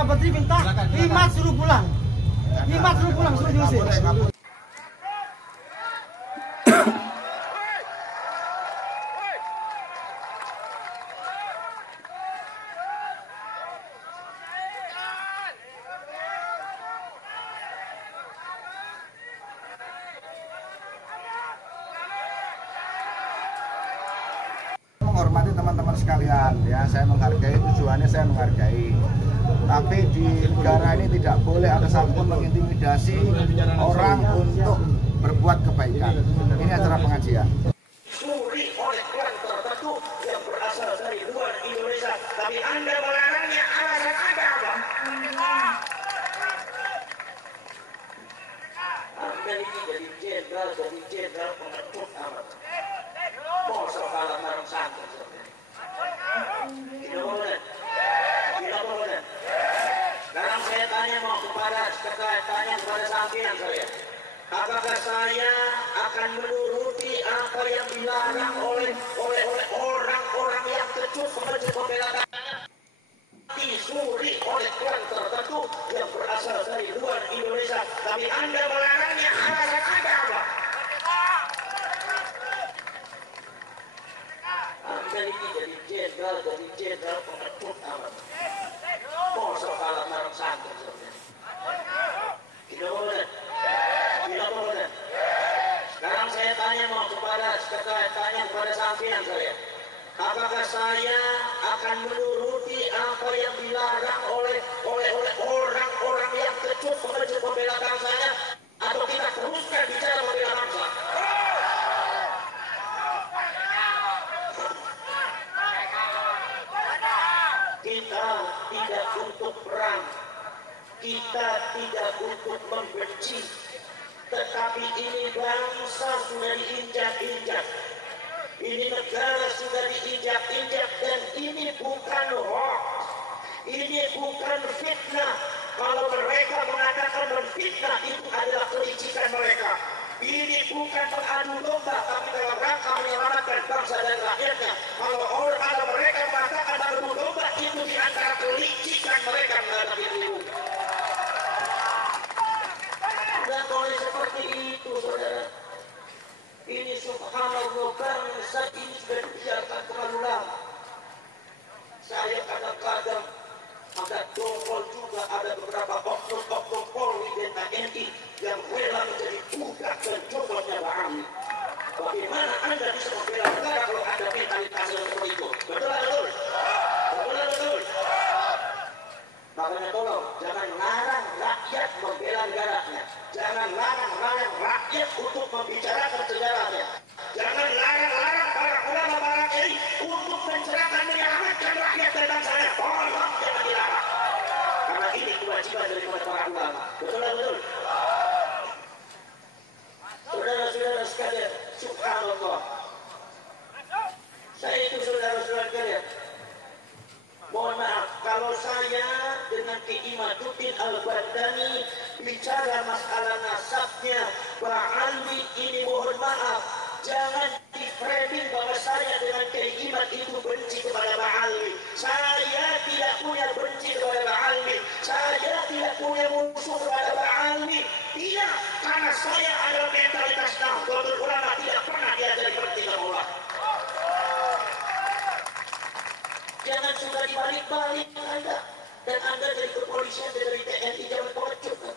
Pak Badri minta Imat suruh pulang. Imat suruh pulang, suruh diusir. Menghormati teman-teman sekalian, ya saya menghargai, tujuannya saya menghargai. Tapi di negara ini tidak boleh ada satupun mengintimidasi orang untuk berbuat kebaikan. Ini acara pengajian. Dicuri oleh klan tertentu yang berasal dari luar Indonesia, tapi Anda melarangnya, alasan Anda apa? Anda ini jadi jenderal pengecut amat. Mosok kalah marang santri. Tidak boleh. Tidak boleh. Sekarang saya tanya kepada sampean saya. Apakah saya akan menuruti apa yang dilarang oleh orang-orang yang kecut membenci pembela agama, dicuri oleh klan tertentu yang berasal dari luar Indonesia, tapi Anda melarangnya, alasan Anda apa? Anda ini jadi jenderal pengecut amat. Mosok kalah marang santri. Tidak boleh. Tidak boleh. Sekarang saya tanya kepada sampean saya. Apakah saya akan menuruti apa yang dilarang oleh orang-orang yang kecut membenci pembela bangsanya, atau kita teruskan bicara membela bangsa? Kita tidak untuk perang, kita tidak untuk membenci, tetapi ini bangsa sudah diinjak-injak, ini negara sudah diinjak-injak, dan ini bukan hoax, ini bukan fitnah. Kalau mereka mengatakan berfitnah, itu adalah kelicikan mereka. Ini bukan mengadu domba, tapi dalam rangka menyelamatkan bangsa dan rakyatnya. Kalau mereka mengatakan adu domba, itu di antara kelicikan mereka menghadapi dulu. Tidak boleh seperti itu, saudara. Ini subhanallah, bangsa ini sudah dibiarkan terlalu lama. Saya kadang-kadang agak dongkol juga, ada beberapa oknum-oknum Polri dan TNI yang rela menjadi budak dan jodohnya Pak Amin. Bagaimana Anda bisa membela negara kalau ada mentalitas seperti itu? Betul. Makanya tolong, jangan larang rakyat membela negaranya. Jangan larang rakyat untuk membicarakan sejarahnya. Jangan larang para ulama, para kiai untuk mencerahkan, menyelamatkan rakyat dan bangsanya. Tolong jangan dilarang. Karena ini kewajiban dari para ulama. Betul. Saudara-saudara sekalian, subhanallah. Saya itu saudara-saudara sekalian, mohon maaf kalau saya dengan Ki Imaduddin Al-Badani bicara masalah nasabnya Pak Alwi ini, mohon maaf, jangan di-framing bahwa saya dengan Ki Imad itu benci kepada Pak Alwi. Saya tidak punya benci kepada Pak Alwi. Saya tidak punya musuh kepada Pak Alwi. Tidak, karena saya adalah mentalitas Nahdlatul Ulama, tidak pernah diajari benci kepada Allah. Jangan suka dibalik-balik Anda. Dan Anda dari kepolisian, dari TNI, jangan pengecut.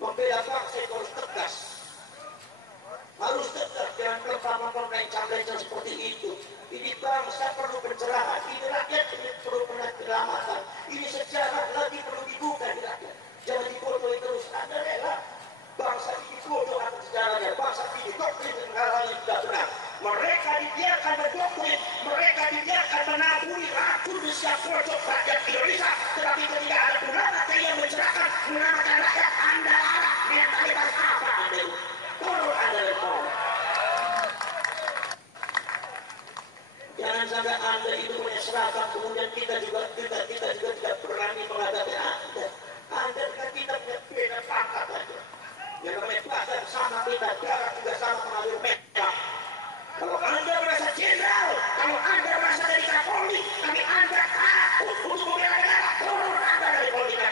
Membela bangsa itu harus tegas. Harus tegas, jangan berpamang-pamang seperti itu. Ini bangsa perlu pencerahan, ini rakyat perlu penyelamatan. Ini sejarah lagi perlu dibuka di rakyat. Jangan dibodohi terus. Anda rela bangsa ini bodoh atas sejarahnya. Bangsa ini doktrin negara yang tidak benar. Mereka dibiarkan berdoktrin, mereka dibiarkan menaburi racun di setiap pojok rakyat Indonesia. Tetapi ketika ada ulama yang mencerahkan, menyelamatkan rakyat, Anda larang. Mentalitas apa Anda itu? Turun Anda reform. Jangan sampai Anda itu menyerahkan, kemudian kita juga tidak berani menghadapi Anda. Anda dengan kita beda pangkat saja. Yang namanya badan sama kita, darah juga sama mengalir merah. Kalau Anda merasa jenderal, kalau Anda merasa dari Kapolri, tapi Anda takut untuk membela negara, turun Anda dari politik.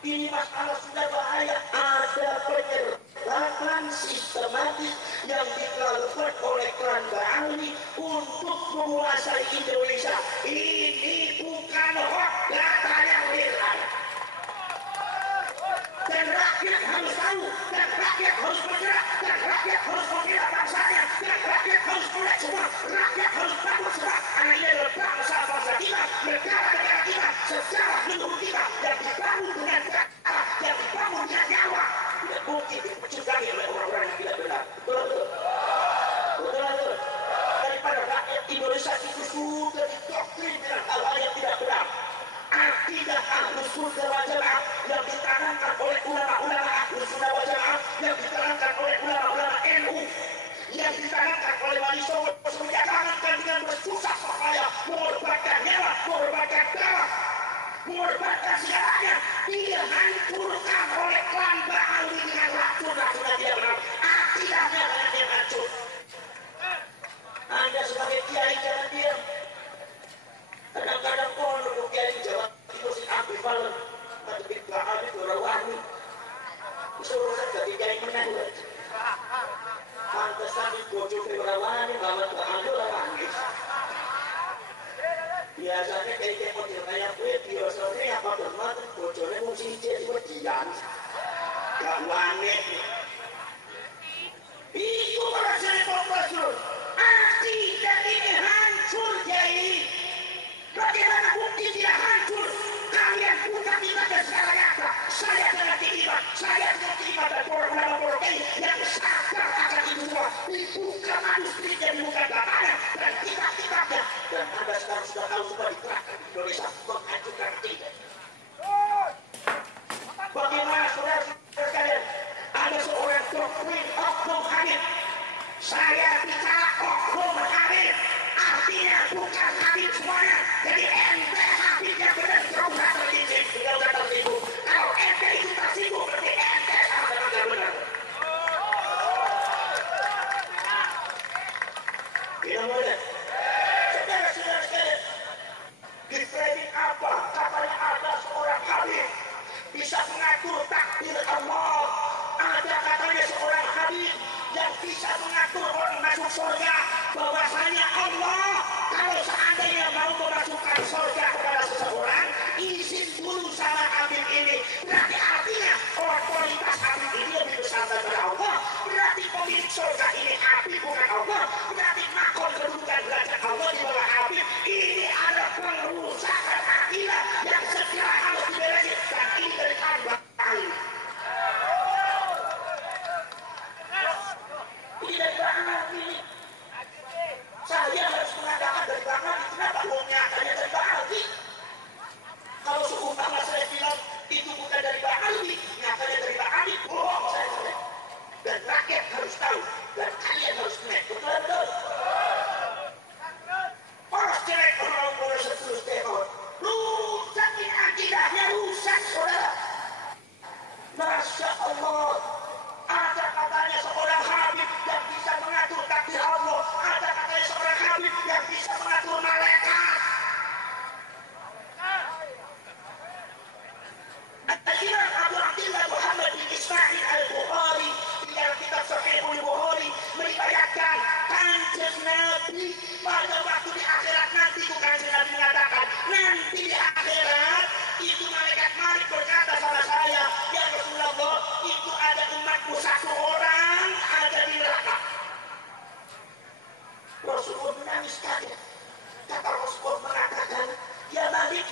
Ini masalah sudah bahaya. Ada penyertaan sistematis yang dilakukan oleh klan Ba'ali untuk menguasai Indonesia. Ini bukan hoax, data yang real. Dan rakyat harus tahu, dan rakyat harus bergerak, dan rakyat harus membela bangsanya, dan rakyat harus melek semua, rakyat harus takut semua. Karena ini adalah bangsa kita, negara kita, sejarah leluhur kita yang dibangun dengan darah, yang dibangun dengan nyawa. Tidak mungkin diperjudangi oleh orang-orang yang tidak benar. Betul. Daripada rakyat Indonesia itu sudah didoktrin dengan hal-hal yang tidak benar. Akidah Ahlus Sunnah wal Jamaah yang ditanamkan oleh ulama-ulama Ahlus Sunnah wal Jamaah, yang ditanamkan oleh ulama-ulama NU, yang ditanamkan oleh Wali Songo, ditanamkan dengan bersusah payah, mengorbankan nyawa, mengorbankan darah, mengorbankan segalanya. Dia hancurkan oleh klan Ba'ali dengan racun-racun yang dia benar. Akidahnya dengan dia hancur. Anda sebagai kiai jangan diam. Kadang-kadang pondok kiai di Jawa Timur si Abi Falen tapi Ba'ali Dorawangi disuruh jadi kiai menang. Pantesan di bojo Dorawangi banget Ba'ali Dorawangi. Biasanya kayak model kayak gue biasanya apa bermat bojone mau sijik wedian gak wanit. Itu rasanya Profesor. Akidah ini hancur Kiai. Bagaimana bukti tidak hancur? Kalian bukan ibadah secara nyata. Saya adalah ibadah. Saya adalah ibadah orang-orang yang sadar akan itu semua. Dibuka manuskrip dan dibuka bapaknya dan kitab-kitabnya. Dan Anda sekarang sudah tahu semua diterapkan di Indonesia menghancurkan akidah. Bagaimana saudara-saudara sekalian? Ada seorang doktrin oknum Habib. Saya bicara oknum Habib. Artinya bukan Habib semuanya. Jadi ente Habib yang benar jauh gak tertimbuk. Jauh gak tertimbuk. Kalau ente itu tersinggung berarti ente sama dengan gak benar. Tidak boleh. Saudara-saudara sekalian, di framing apa? Katanya ada seorang Habib bisa mengatur takdir Allah. Ada katanya seorang Habib yang bisa mengatur orang masuk surga. Bahwasanya Allah kalau seandainya mau memasukkan surga kepada seseorang, izin dulu sama Habib ini. Berarti artinya otoritas Habib ini lebih besar daripada Allah. Berarti pemilik surga ini Habib bukan Allah. Berarti makom kedudukan derajat Allah di bawah Habib. Ini ada pengerusakan akidah yang segera harus diberesin. Dan ini dari Anda. Ini dari Ba'ali. Saya harus mengatakan dari Ba'ali. Kenapa bohongnya hanya dari Ba'ali? Kalau seumpama saya bilang itu bukan dari Ba'ali, nyatanya dari Ba'ali, bohong saya. Dan rakyat harus tahu. Dan kalian harus connect. Betul-betul. Orang jelek orang-orang seterus tekor. Rusak ini akidahnya, rusak saudara. Masya Allah. Ada katanya seorang Habib yang bisa mengatur takdir Allah. Ada katanya seorang Habib yang bisa mengatur malaikat. Al-Imam Abu Abdillah Muhammad bin Ismail Al-Bukhari di dalam kitab Sahih Al-Bukhari meriwayatkan Kanjeng Nabi pada waktu di akhirat nanti, Kanjeng Nabi mengatakan nanti di akhirat itu malaikat Malik berkata sama saya, ya Rasulullah, itu ada umatku satu orang ada di neraka. Rasulullah menangis kaget. Kata Rasulullah mengatakan, ya Malik,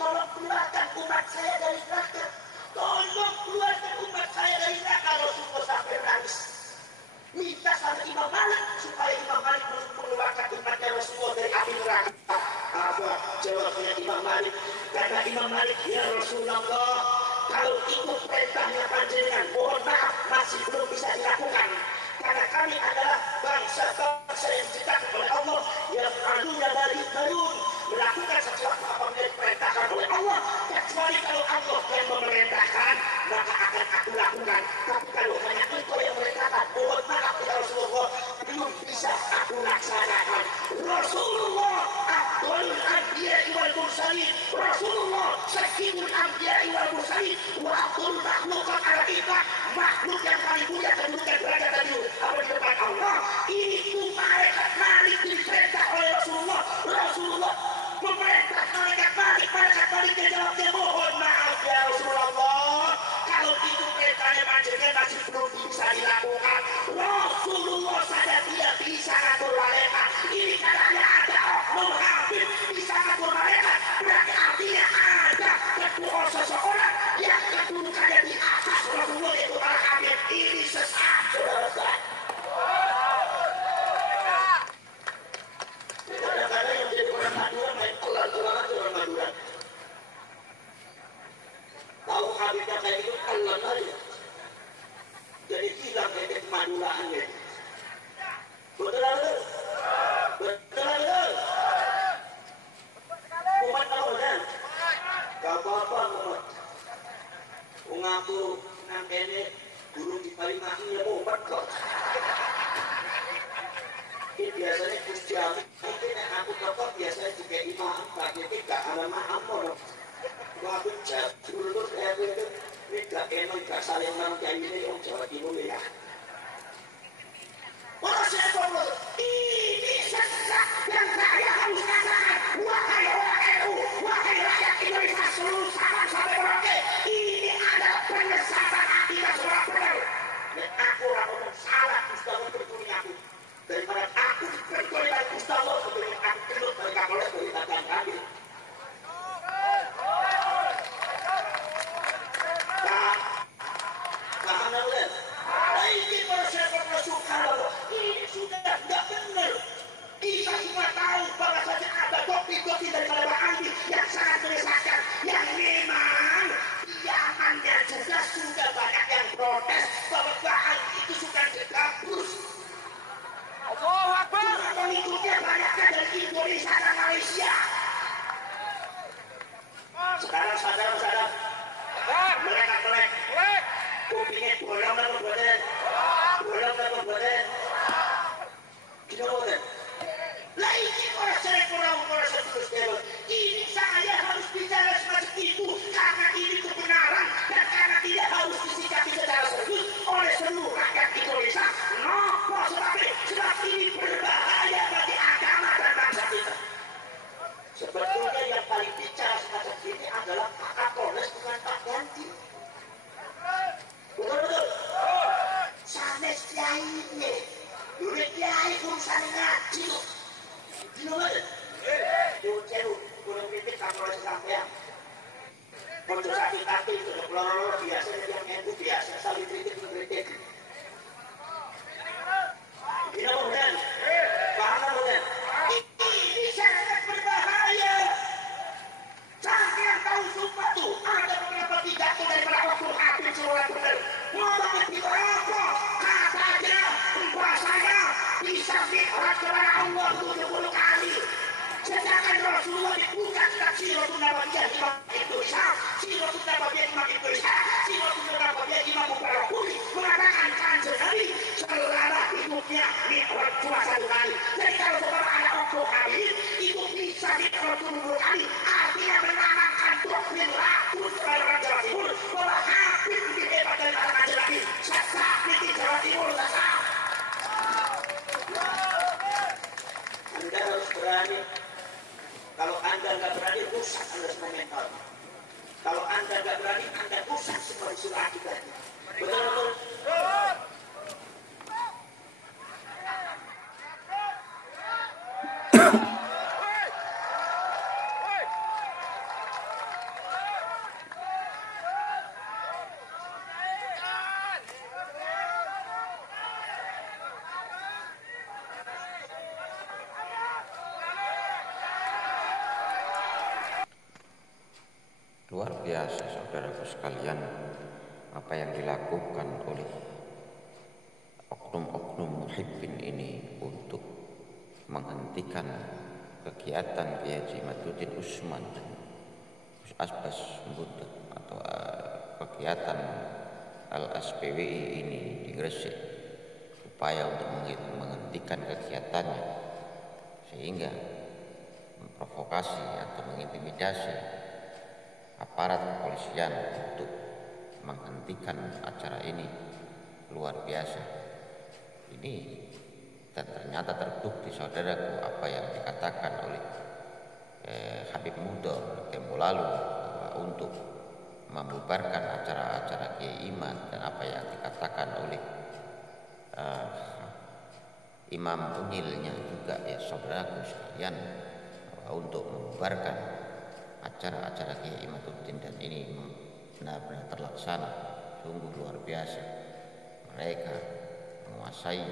tolong keluarkan umat saya dari neraka. Tolong keluarkan umat saya dari neraka. Rasulullah sampai menangis. Minta sama Imam Malik supaya Imam Malik mengeluarkan umatnya Rasulullah dari api neraka. Apa jawabnya Imam Malik? Kata Imam Malik, ya Rasulullah, kalau itu perintahnya panjenengan, mohon maaf masih belum bisa dilakukan. Karena kami adalah bangsa-bangsa yang diciptakan oleh Allah, yang anunya dari barun, melakukan sesuatu apa yang diperintahkan oleh Allah. Kecuali kalau Allah yang memerintahkan, maka akan aku lakukan. Tapi kalau hanya engkau yang merintahkan, mohon maaf ya Rasulullah, belum bisa aku laksanakan. Rasulullah Abdul Anbiya wal Mursalin, Rasulullah sayyidul anbiya'i wal mursalin wa aqul makhluqat ala kita, makhluk yang paling mulia kedudukan derajat dan apa di depan Allah. Itu malaikat Malik diperintah oleh Rasulullah. Rasulullah memerintah malaikat Malik jawabnya, mohon maaf ya Rasulullah, kalau itu perintahnya panjenengan masih belum bisa dilakukan. Rasulullah saja tidak bisa ngatur malaikat. Ini katanya ada oknum habib bisa ngatur malaikat, berarti artinya ada ketua seseorang yang kedudukannya di atas Rasulullah, itu para habib. Ini sesat, saudara-saudara. Kadang-kadang yang menjadi orang Madura main pelan-pelan aja orang Madura. Tahu habibnya kayak itu pelan aja. Jadi hilang kayak kemaduraannya. Betul ada? Betul ada? Umat tahu kan? Gak apa-apa umat. Mengaku nangkene guru di Palimahi ya umat kok. Ini biasanya Gusti Allah mungkin aku tokoh biasanya juga imam bagi gak ada ma'amor. Aku jatuh dulu saya itu ini gak enak gak saling nangkene ini orang Jawa Timur ya. Ini sesat yang saya harus katakan. Wahai orang NU, wahai rakyat Indonesia seluruh Sabang sampai Merauke, ini adalah penyesatan akibat seorang penerus. Dan aku orang ngomong salah Gustavo berdunia aku. Daripada aku dipercaya dengan Gustavo sebelum aku keluar dari Kapolres dari Tatian kami. Paham tak boleh? Nah ini persiapan Soekarno. Ini sudah tidak benar. Kita semua tahu bahwa saja ada doktrin-doktrin daripada Bang Andi yang sangat menyesatkan. Yang memang diamannya juga sudah banyak yang protes bahwa Bang Andi itu sudah dikapus. Allahu Akbar. Pengikutnya banyaknya dari Indonesia dan Malaysia. Sekarang saudara-saudara, mereka melek. Kupingnya bolong dan berbadan. Bolong dan berbadan. Gimana kan? Lah ini kalau saya kurang terus dewa. Ini saya harus bicara semacam itu karena ini kebenaran dan karena tidak harus disikapi secara serius oleh seluruh rakyat Indonesia. Kenapa sebab ini berbahaya bagi agama dan bangsa kita. Sebetulnya yang paling bicara semacam ini adalah Pak Kapolres bukan Pak Ganti. Betul-betul. Sanes kiai ini. Dulu kiai urusan ngaji. Gimana? Jauh-jauh. Kurang pipit Kapolres sampean. Untuk sakit-sakit itu pelor biasanya yang itu biasa saling kritik-kritik. Gimana bukan? Paham bukan? Ini sangat berbahaya. Sampai tahu sumpah tuh ada beberapa pidato daripada waktu habis seorang benar. Ngomong itu apa? Katanya bahasanya bisa mi'raj kepada Allah 70 kali. Sedangkan Rasulullah dibuka kitab Siratul Nabawiyah Imam Indonesia, Siratul Nabawiyah Imam Indonesia, Siratul Nabawiyah Imam Mubarakuri mengatakan kanjeng Nabi selama hidupnya mi'raj cuma 1 kali. Jadi kalau saudara ada waktu habis itu bisa mi'raj 70 kali. Artinya menanamkan doktrin laku kepada orang Jawa Timur bahwa habis lebih hebat daripada kanjeng Nabi. Sesat di Jawa Timur, sesat. Anda harus berani. Kalau Anda nggak berani, rusak Anda semua mental. Kalau Anda nggak berani, Anda rusak semua surah akibatnya. Betul-betul. Luar biasa saudaraku sekalian apa yang dilakukan oleh oknum-oknum muhibbin ini untuk menghentikan kegiatan Kiai Haji Madudin Usman dan Gus Asbas Buntut atau kegiatan Al-SPWI ini di Gresik, upaya untuk menghentikan kegiatannya sehingga memprovokasi atau mengintimidasi aparat kepolisian untuk menghentikan acara ini luar biasa. Ini dan ternyata terbukti saudaraku apa yang dikatakan oleh Habib Mudor tempo lalu bahwa untuk membubarkan acara-acara Kiai Iman, dan apa yang dikatakan oleh Imam Unyilnya juga ya saudaraku sekalian, bahwa untuk membubarkan acara-acara Kiai Imaduddin dan ini benar-benar terlaksana, sungguh luar biasa. Mereka menguasai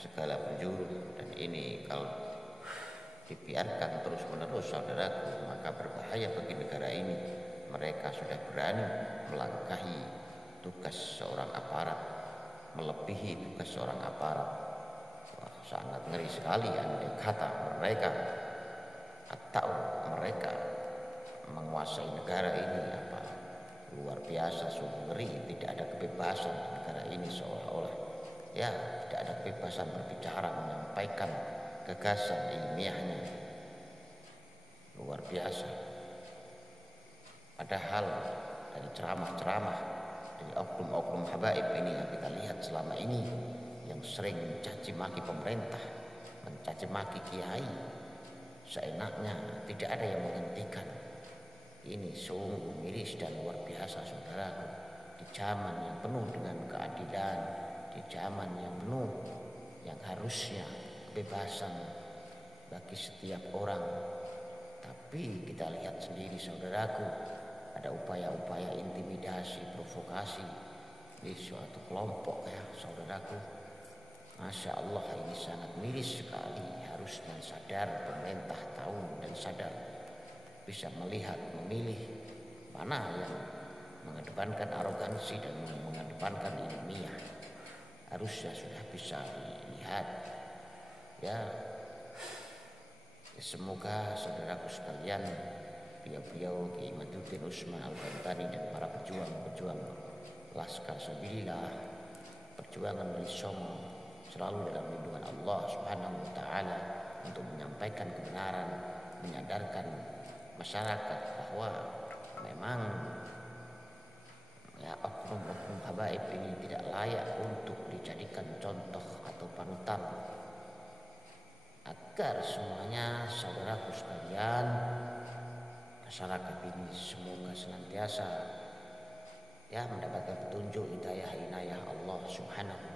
segala penjuru, dan ini kalau dibiarkan terus-menerus saudaraku, maka berbahaya bagi negara ini. Mereka sudah berani melangkahi tugas seorang aparat, melebihi tugas seorang aparat. Wah, sangat ngeri sekali andai kata mereka atau mereka menguasai negara ini. Apa luar biasa, sungguh ngeri. Tidak ada kebebasan di negara ini, seolah-olah ya tidak ada kebebasan berbicara, menyampaikan gagasan ilmiahnya. Luar biasa. Padahal dari ceramah-ceramah dari oknum-oknum habaib ini yang kita lihat selama ini, yang sering mencaci maki pemerintah, mencaci maki kiai seenaknya, tidak ada yang menghentikan. Ini sungguh miris dan luar biasa saudaraku. Di zaman yang penuh dengan keadilan, di zaman yang penuh yang harusnya kebebasan bagi setiap orang, tapi kita lihat sendiri saudaraku, ada upaya-upaya intimidasi, provokasi di suatu kelompok ya saudaraku. Masya Allah, ini sangat miris sekali. Harusnya sadar pemerintah tahu dan sadar, bisa melihat, memilih mana yang mengedepankan arogansi dan mengedepankan ilmiah. Harusnya sudah bisa dilihat ya. Semoga saudaraku sekalian, beliau-beliau Kiai Imaduddin Usman Al-Bantani dan para pejuang-pejuang Laskar Sabilillah, perjuangan dari Songo, selalu dalam lindungan Allah Subhanahu wa taala untuk menyampaikan kebenaran, menyadarkan masyarakat bahwa memang ya oknum-oknum habaib ini tidak layak untuk dijadikan contoh atau panutan, agar semuanya saudaraku sekalian, masyarakat ini semoga senantiasa ya mendapatkan petunjuk hidayah inayah Allah Subhanahu